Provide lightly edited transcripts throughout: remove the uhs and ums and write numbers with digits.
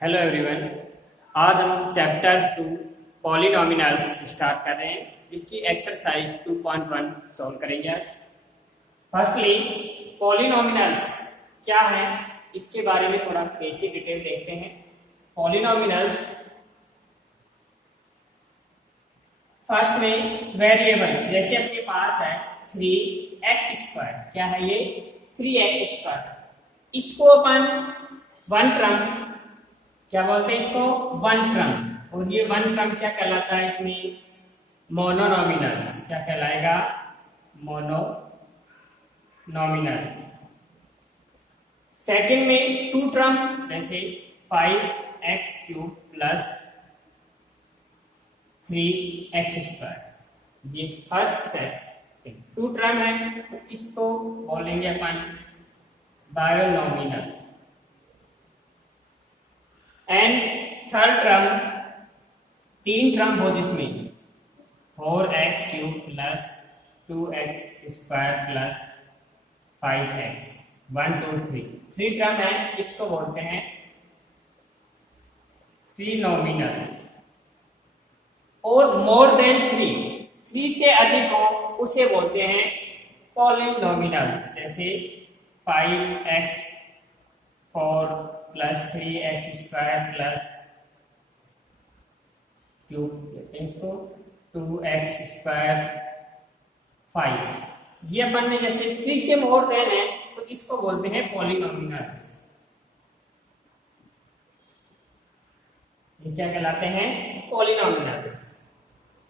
Hello everyone. आज हम chapter 2 पॉलिनोमिनल्स start कर रहे हैं, जिसकी एक्सरसाइज 2.1 सॉल्व करेंगे। फर्स्टली पॉलिनोमिनल्स क्या है, इसके बारे में थोड़ा बेसिक डिटेल देखते हैं। पॉलिनोमिनल्स फर्स्ट में वेरिएबल, जैसे अपने पास है 3x², क्या है ये 3x², इसको अपन वन टर्म क्या बोलते हैं, इसको वन टर्म, और ये वन टर्म क्या कहलाता है, इसमें मोनोनोमिनल्स क्या कहलाएगा, मोनोनोमिनल। सेकंड में टू टर्म, जैसे 5x³ प्लस 3x², ये फर्स्ट है, टू टर्म है तो इसको बोलेंगे अपन बायोनोमिनल। एंड थर्ड टर्म, तीन टर्म हो जिसमें 4x³ plus 2x² plus 5x, 1 2 3, three term है, इसको बोलते हैं ट्रिनोमिनल। और मोर देन 3 से अधिक हो उसे बोलते हैं पॉलिनोमिनल्स, जैसे 5x4 plus 3x² plus 2x², 5, ये अपन ने जैसे 3 से मोर देन है तो इसको बोलते हैं पॉलिनोमिनल्स। ये क्या कहलाते हैं, पॉलिनोमिनल्स।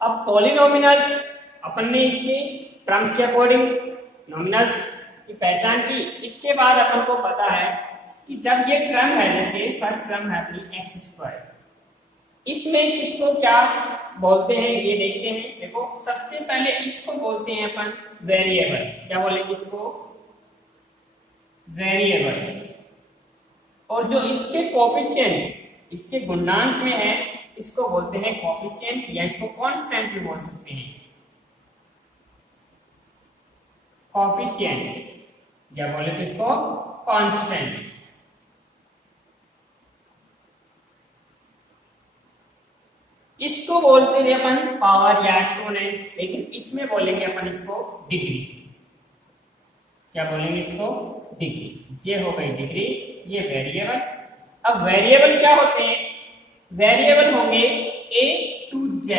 अब पॉलिनोमिनल्स अपन ने इसके टर्म्स के अकॉर्डिंग नॉमिनल्स की पहचान की। इसके बाद अपन को पता है कि जब ये टर्म है, जैसे फर्स्ट टर्म है अपनी x², इसमें किसको क्या बोलते हैं ये देखते हैं। देखो सबसे पहले इसको बोलते हैं अपन वेरिएबल, क्या बोलेंगे इसको, वेरिएबल। और जो इसके कोएफिशिएंट, इसके गुणांक में है, इसको बोलते हैं कोएफिशिएंट, या इसको कांस्टेंट भी बोल सकते हैं, कोएफिशिएंट, या बोले तो इसको कांस्टेंट। इसको बोलते हैं अपन पावर या एक्सपोनेंट, लेकिन इसमें बोलेंगे अपन इसको डिग्री। क्या बोलेंगे इसको, डिग्री। ये हो गई डिग्री, ये वेरिएबल। अब वेरिएबल क्या होते हैं, वेरिएबल होंगे A to Z,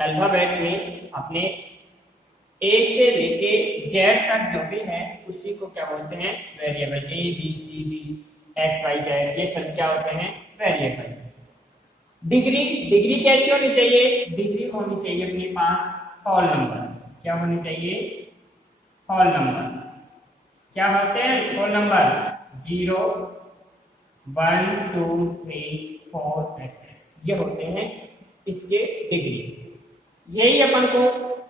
अल्फाबेट में अपने A से लेके Z तक जो भी है उसी को क्या बोलते हैं, variable. A B C D X Y Z, ये सब क्या होते हैं, वेरिएबल। डिग्री, डिग्री कैसी होनी चाहिए, डिग्री होनी चाहिए अपने पास होल नंबर। क्या होनी चाहिए, होल नंबर। क्या होते हैं होल नंबर, 0 1 2 3 4 ये होते हैं इसके डिग्री। यही अपन को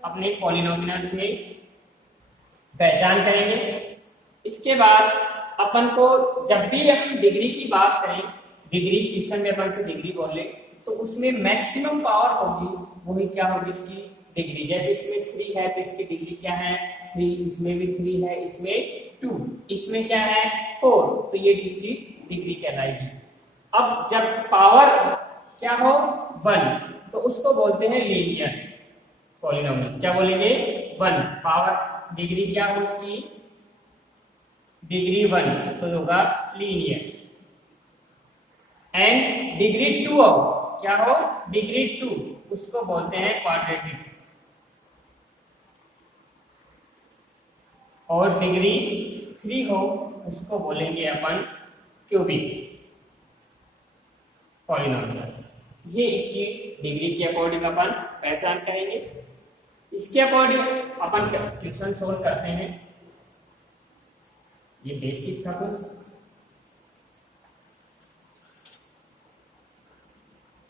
अपने पॉलिनोमिनल्स में पहचान करेंगे। इसके बाद अपन को जब भी अपन डिग्री की बात करें, डिग्री क्वेश्चन में अपन से डिग्री बोले तो उसमें मैक्सिमम पावर होगी, वही क्या होगी, इसकी डिग्री। जैसे इसमें 3 है तो इसकी डिग्री क्या है, 3, इसमें भी 3 है, इसमें 2, इसमें क्या है 4, तो ये इसकी डिग्री कहलाएगी। अब जब पावर क्या हो 1, तो उसको बोलते हैं लीनियर पॉलिनोमियल। क्या बोलेंगे, 1 पावर डिग्री क्या हो उसकी, डिग्री 1, तो होगा लीनियर। एंड डिग्री 2 हो, क्या हो, डिग्री 2, उसको बोलते हैं क्वाड्रेटिक। और डिग्री 3 हो उसको बोलेंगे अपन क्यूबिक पॉलिनोमियल्स। ये इसकी डिग्री के अकॉर्डिंग अपन पहचान करेंगे। इसके अकॉर्डिंग अपन क्वेश्चन सोल्व करते हैं। ये बेसिक था कुछ।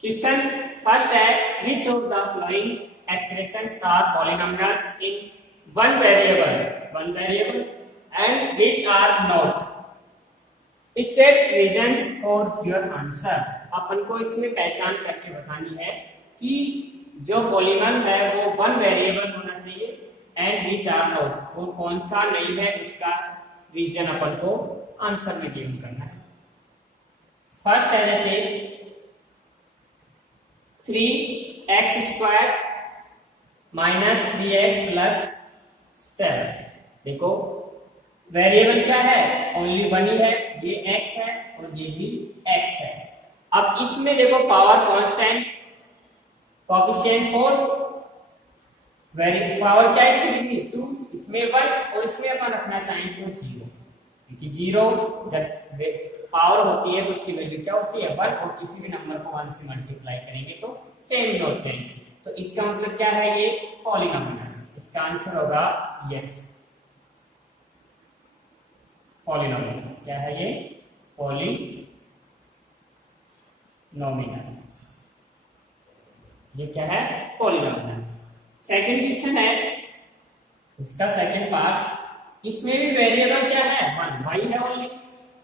क्वेश्चन फर्स्ट है, which of the following expressions are polynomials in one variable and which are not? State reasons for your answer। अपन को इसमें पहचान करके बतानी है कि जो पॉलीनॉमियल है वो वन वेरिएबल होना चाहिए, एंड which are not, वो कौन सा नहीं है, उसका रीजन अपन को आंसर में गिवन करना है। फर्स्ट है जैसे 3x² माइनस 3x प्लस 7। देखो वेरिएबल क्या है, ओनली वन ही है, ये x है और ये भी x है। अब इसमें देखो पावर कांस्टेंट, कोएफिशिएंट 4, पावर क्या है इसकी डिग्री 2, इसमें 1 और इसमें अपन रखना चाहें तो 0, क्योंकि 0 जब पावर होती है तो उसकी वैल्यू क्या होती है 1, और किसी भी नंबर को 1 से मल्टीप्लाई करेंगे तो सेम नो चेंज। तो इसका मतलब क्या है, ये पॉलिनोमियल्स। इसका आंसर होगा यस, पॉलिनोमियल्स। क्या है ये, पॉलिनोमियल। ये क्या है, पॉलिनोमियल्स। सेकंड क्वेश्चन है, इसका सेकंड पार्ट, इसमें भी वेरिएबल क्या है 1, y है ओनली,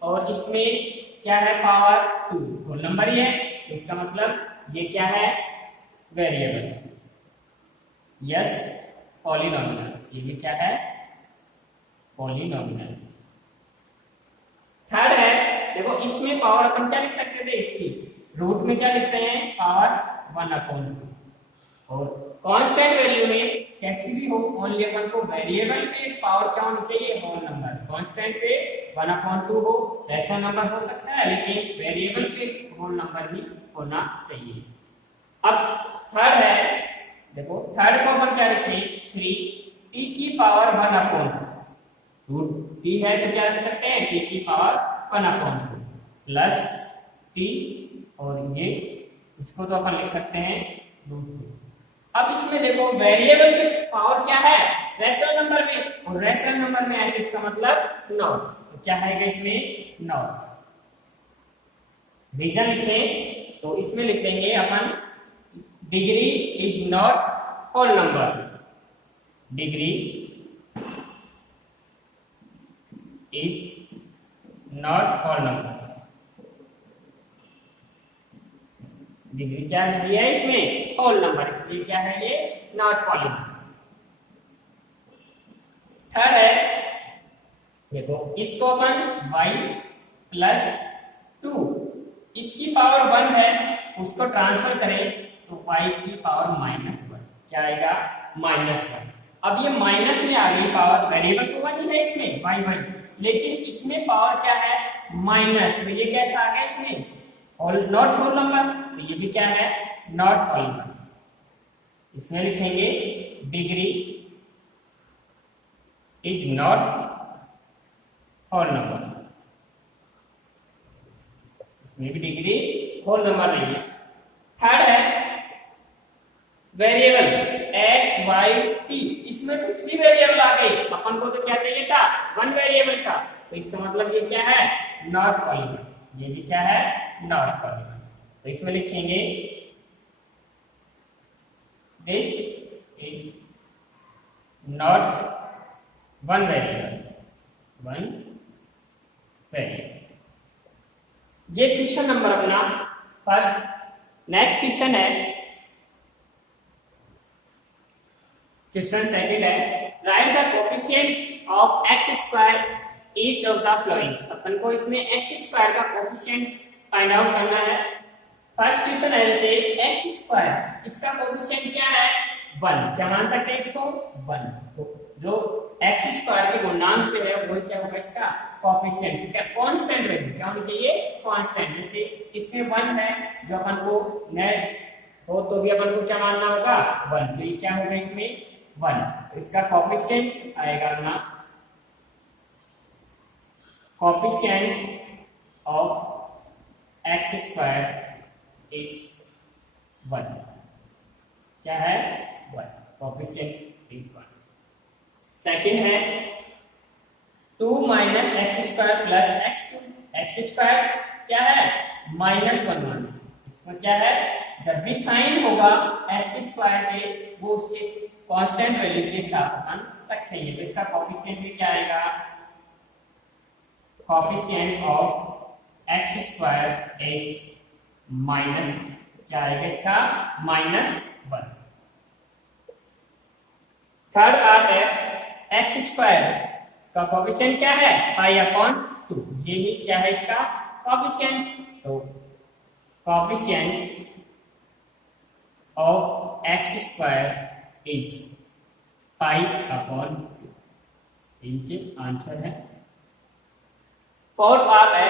और इसमें क्या है पावर 2, होल नंबर ही है। तो इसका मतलब ये क्या है, वेरिएबल। Yes, polynomials. ये भी क्या है, पॉलिनोमियल। थर्ड है, देखो इसमें पावर अपन क्या लिख सकते थे, इसकी रूट में क्या लिखते हैं, पावर 1/2, और कांस्टेंट वैल्यू में कैसी भी हो ओनली अपन को वेरिएबल पे पावर क्या होनी चाहिए, होल नंबर। कांस्टेंट पे 1/2 हो, ऐसा नंबर हो सकता है, लेकिन वेरिएबल पे होल नंबर ही होना चाहिए। अब थर्ड है, देखो थर्ड को अपन क्या लिखें, 3t की पावर 1/2, रूट t है तो क्या लिख सकते हैं, t की पावर 1/2 प्लस t, और ये इसको तो अपन लिख सकते हैं √2। अब इसमें देखो वेरिएबल की पावर क्या है, रैशनल नंबर में, और रैशनल नंबर में है तो इसका मतलब नॉट। तो क्या है इसमें, नॉट। रीजन लिखें तो इसमें लिख देंगे अपन, degree is not whole number, degree is not whole number. Degree क्या है इसमें, होल नंबर, इसलिए क्या है ये नॉट पॉलिनोमियल। थर्ड है, देखो इसको अपन y प्लस 2, इसकी पावर 1 है, उसको ट्रांसफर करें तो y की पावर -1, क्या आएगा, -1। अब ये माइनस में आ गई पावर, वेरिएबल तो 1 ही है इसमें y1, लेकिन इसमें पावर क्या है माइनस, तो ये कैसा आ गया इसमें, नॉट होल नंबर, तो ये भी क्या है, नॉट होल नंबर। इसमें लिखेंगे degree is not whole number, इसमें भी डिग्री होल नंबर नहीं है। थर्ड है वेरिएबल x y t, इसमें तो 3 वेरिएबल आ गए, अपन को तो क्या चाहिए था 1 वेरिएबल का, तो इसका मतलब ये क्या है, नॉट पॉलिनोमियल। ये भी क्या है, नॉट पॉलिनोमियल। तो इसमें लिखेंगे this is not 1 variable, 1 variable. ये क्वेश्चन नंबर अपना फर्स्ट। नेक्स्ट क्वेश्चन है, क्वेश्चन सेकंड है, write the coefficients of x² each of the following. अपन को इसमें x² का कोएफिशिएंट फाइंड आउट करना है। फर्स्ट क्वेश्चन है जैसे x², इसका कोएफिशिएंट क्या है 1, क्या मान सकते हैं इसको 1, तो जो x² के गुणांक पे है वो क्या होगा इसका कोएफिशिएंट, क्या कांस्टेंट वैल्यू क्या होनी चाहिए, कांस्टेंट। जैसे इसमें 1 है, जो अपन को न हो तो भी अपन को क्या मानना होगा 1, तो ये क्या होगा इसमें 1, तो इसका कोएफिशिएंट आएगा ना, कोएफिशिएंट ऑफ x² इज 1, क्या है 1, कोएफिशिएंट इज 1। सेकंड है 2 minus x² plus x3, x² क्या है -1, इसमें क्या है, जब भी साइन होगा x² के वो उसके कांस्टेंट वैल्यू के साथ अपन रखेंगे, तो इसका कोएफिशिएंट भी क्या आएगा, coefficient of x² is minus, क्या आएगा इसका -1। थर्ड पार्ट है x² का कोएफिशिएंट क्या है π/2, ये ही क्या है इसका कोफिशिएंट, तो coefficient of x square is 5/2। इनके आंसर है। फोर्थ पार्ट है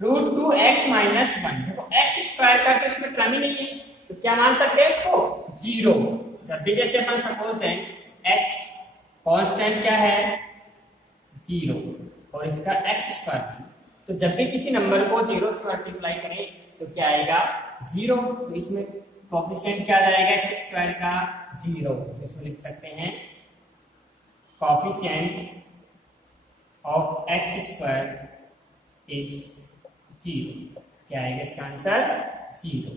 √2x-1। देखो एक्स स्क्वायर का तो इसमें क्रम ही नहीं है, तो क्या मान सकते हैं इसको 0। जब भी जैसे अपन सपोज है x कांस्टेंट क्या है 0 और इसका एक्स स्क्वायर, तो जब भी किसी नंबर को 0 से मल्टीप्लाई करें तो क्या आएगा 0। तो इसमें कोफिशिएंट क्या जाएगा एक्स स्क्वायर का 0। इसको लिख सकते हैं coefficient of x square is 0। क्या आएगा इसका आंसर 0।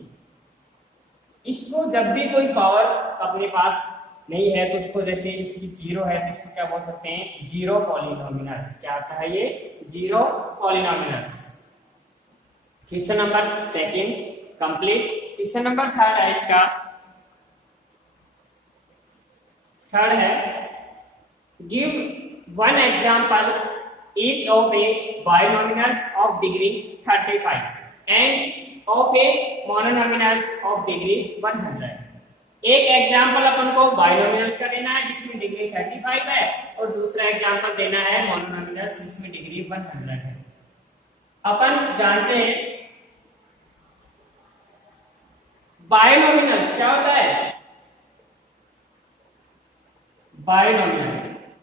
इसको जब भी कोई पावर अपने पास नहीं है तो उसको जैसे इसकी 0 है तो इसको क्या बोल सकते हैं 0 पॉलिनोमियल्स। क्या आता है ये 0 polynomials. Question number 2 complete. Question number 3 है इसका। 3 है give one example each of a binomials of degree 35 and of a monomials of degree 100। एक एग्जांपल अपन को बाइनोमियल का देना है जिसमें डिग्री 35 है और दूसरा एग्जांपल देना है मोनोमियल जिसमें डिग्री 100 है। अपन जानते हैं बाइनोमियल क्या होता है। बाइनोमियल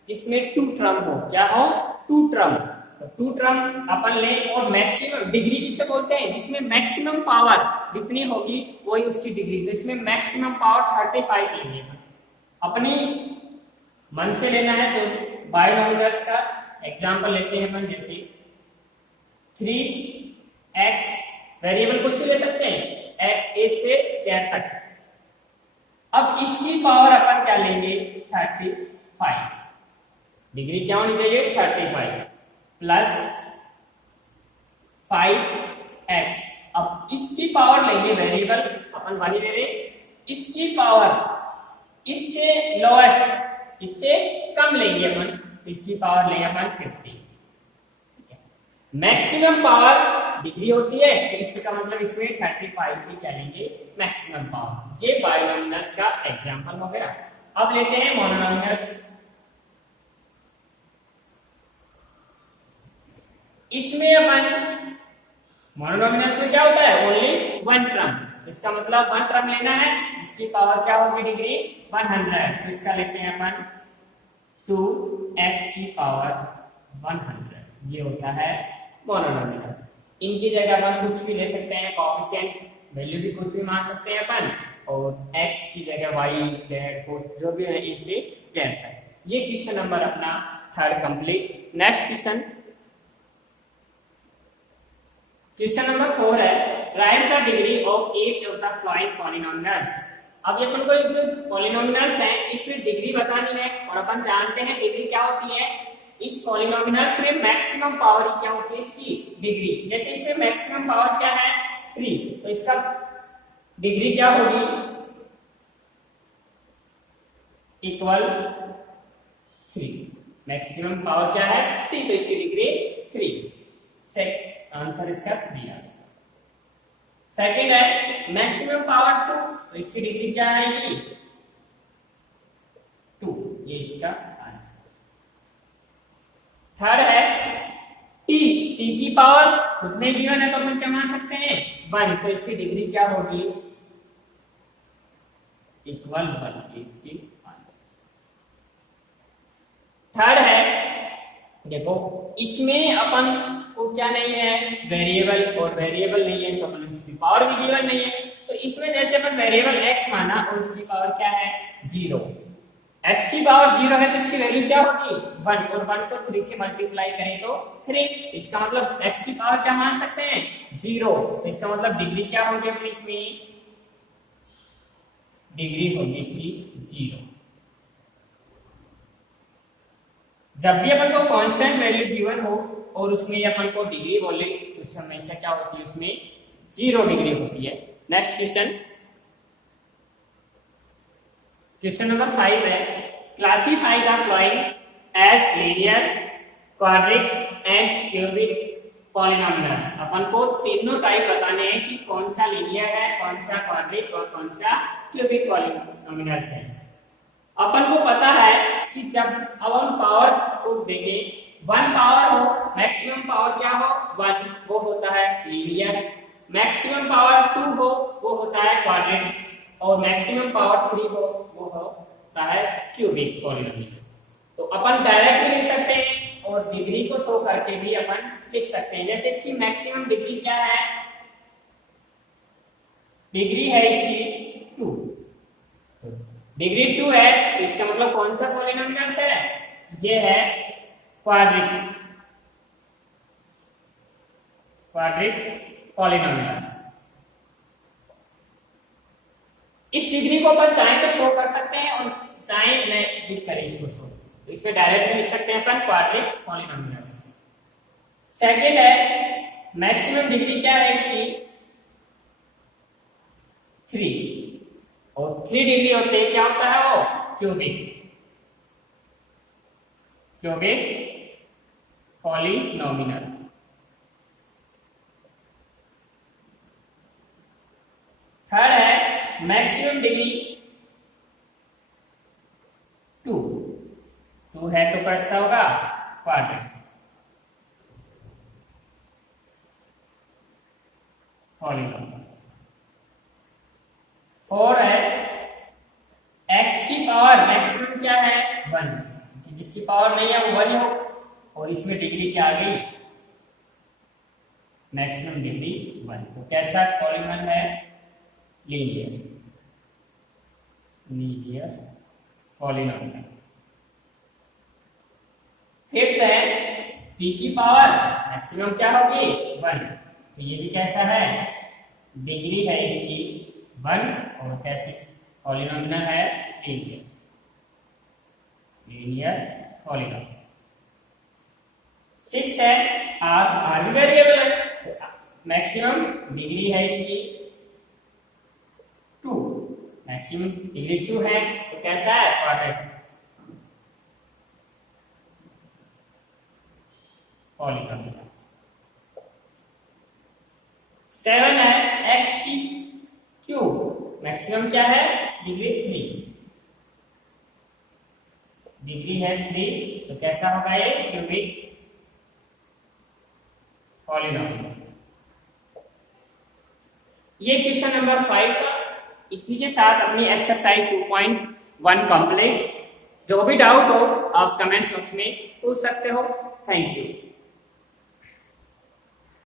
जिसमें 2 टर्म हो, क्या हो 2 टर्म। तो 2 टर्म अपन ले और मैक्सिमम डिग्री जिसे बोलते हैं जिसमें मैक्सिमम पावर जितनी होगी वही उसकी डिग्री। तो इसमें मैक्सिमम पावर 35 लेंगे अपनी मन से लेना है। तो बाइनोमियल्स का एग्जांपल लेते हैं अपन जैसे 3x वेरिएबल कुछ भी ले सकते हैं a से z तक। अब इसकी पावर अपन क्या लेंगे 35। डिग्री क्या होनी चाहिए 35 प्लस 5x। अब इसकी पावर लेंगे वेरिएबल अपन वाली ले लें। इसकी पावर इससे लोएस्ट इससे कम लेंगे अपन, इसकी पावर लेंगे अपन 50। मैक्सिमम पावर डिग्री होती है तो इसका मतलब इसमें 35 भी चलेंगे मैक्सिमम पावर। ये बाइनोमियल्स का एग्जांपल हो गया। अब लेते हैं मोनोमियल्स। इसमें अपन मोनोमियल्स में क्या होता है ओनली 1 टर्म। इसका मतलब 1 टर्म लेना है इसकी पावर क्या होगी डिग्री 100। तो इसका लेते हैं अपन 2x की पावर 100। ये होता है मोनोमियल। इनकी जगह अपन कुछ भी ले सकते हैं, कोएफिशिएंट वैल्यू भी कुछ भी मान सकते हैं अपन, और x की जगह y z को जो भी है a से z तक। ये क्वेश्चन नंबर अपना 3 complete. Next question question number 4 है write the degree of each of the following polynomials. अब ये अपन को जो पॉलिनोमियल्स हैं इसमें डिग्री बतानी है और अपन जानते हैं डिग्री क्या होती है। इस पॉलिनोमियल्स में मैक्सिमम पावर क्या होती है इसकी डिग्री। जैसे इसमें मैक्सिमम पावर क्या है 3 तो इसका डिग्री क्या होगी इक्वल 3। मैक्सिमम पावर क्या है 3 तो इसकी डिग्री 3। आंसर इसका 3 आ गया। सेकंड है मैक्सिमम पावर 2 तो इसकी डिग्री क्या आएगी 2। ये इसका आंसर। थर्ड है t की पावर कुछ नहीं गिवन है तो अपन क्या मान सकते हैं 1 तो इसकी डिग्री क्या होगी इक्वल 1। इसकी आंसर। थर्ड है देखो इसमें अपन को क्या नहीं है वेरिएबल, और वेरिएबल नहीं है तो अपन इसकी पावर भी गिवन नहीं है। तो इसमें जैसे अपन वेरिएबल x माना और इसकी पावर क्या है 0। x की पावर 0 है तो इसकी वैल्यू क्या होगी 1 और 1 को 3 से मल्टीप्लाई करें तो 3। इसका मतलब x की पावर क्या मान सकते हैं 0। तो इसका मतलब डिग्री क्या होगी अपनी इसमें डिग्री होगी इसकी 0। जब भी अपन को कांस्टेंट वैल्यू गिवन हो और उसमें अपन को डिग्री बोले तो उस हमेशा क्या होती है उसमें 0 डिग्री होती है। नेक्स्ट क्वेश्चन क्वेश्चन नंबर 5 है classify the following as linear, quadratic and cubic polynomials. अपन को तीनों टाइप बताने हैं कि कौन सा लीनियर है, कौन सा क्वाड्रिक और कौन सा क्यूबिक पॉलिनोमियल्स है। अपन को पता है कि जब अब हम पावर को देखें, 1 पावर हो, मैक्सिमम पावर क्या हो 1, वो होता है लीनियर। मैक्सिमम पावर 2 हो, वो होता है क्वाड्रेटिक। और मैक्सिमम पावर 3 हो, वो होता है क्यूबिक पॉलिनोमियल्स। तो अपन डायरेक्ट भी लिख सकते हैं और डिग्री को शो करके भी अपन लिख सकते हैं। जैसे इसकी मैक्सिमम डिग्री क्या है, डिग्री है इसकी 2, डिग्री 2 है, तो इसका मतलब कौन सा पॉलिनोमियल्स है, ये है क्वाड्रिक पॉलिनोमियल्स। इस डिग्री को अपन चाहे तो शो कर सकते हैं और चाहे नहीं लिख करें इसको शो, तो इसमें डायरेक्ट लिख सकते हैं अपन क्वाड्रिक पॉलिनोमियल्स। सेकंड है मैक्सिमम डिग्री क्या है इसकी 3, और 3 डिग्री होते हैं, क्या होता है वो क्यूबिक पॉलिनोमियल। थर्ड है मैक्सिमम डिग्री 2 है तो कैसा होगा क्वाड्रिक पॉलिनोमियल। 4 है x की पावर मैक्सिमम क्या है 1, जिसकी पावर नहीं है वो 1 हो, और इसमें डिग्री क्या आ गई मैक्सिमम डिग्री 1, तो कैसा पॉलिनोमियल है लीनियर पॉलिनोमियल। फिफ्थ है t की पावर मैक्सिमम क्या होगी 1, तो ये भी कैसा है डिग्री है इसकी 1 और कैसे पॉलिनोमियल है लीनियर पॉलिनोमियल। 6 है r भी वेरिएबल है, तो मैक्सिमम डिग्री है इसकी 2, मैक्सिमम डिग्री 2 है तो कैसा है क्वाड्रेटिक पॉलिनोमियल। 7 है x की क्यूब मैक्सिमम क्या है डिग्री 3, डिग्री है 3 तो कैसा होगा ये क्यूबिक पॉलिनोमियल। ये क्वेश्चन नंबर 5 का। इसी के साथ अपनी एक्सरसाइज 2.1 कंप्लीट। जो भी डाउट हो आप कमेंट्स बॉक्स में पूछ सकते हो। Thank you.